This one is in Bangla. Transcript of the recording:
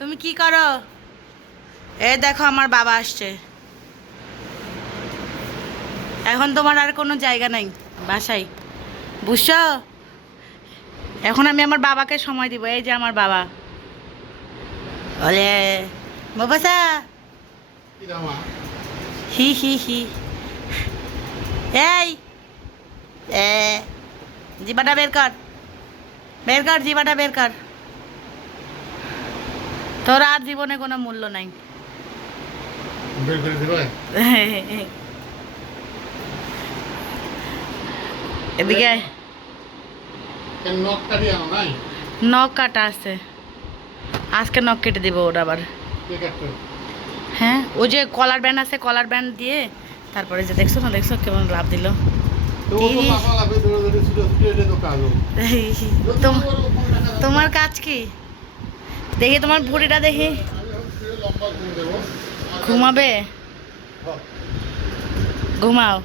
তুমি কি করো? এই দেখো আমার বাবা আসছে। এখন তোমার আর কোনো জায়গা নাই বাসায়, বুঝছো? এখন আমি আমার বাবাকে সময় দিব। এই যে আমার বাবা। ওলে বাবাসা হি হি হি। এই এ জিবাটা বের কর, বের কর জিবাটা বের কর। তোর আর জীবনে কোনো মূল্য নাই। এদিকে আয়। নখ কাটা আছে, আজকে নখ কেটে দিব ওর আবার। হ্যাঁ, ওই যে কলার ব্যান্ড আছে, কলার ব্যান্ড দিয়ে তারপরে যে দেখছো না, দেখছো কেমন লাভ দিল। তোমার কাজ কি দেখি, তোমার ভুঁড়িটা দেখি। ঘুমাবে, ঘুমাও।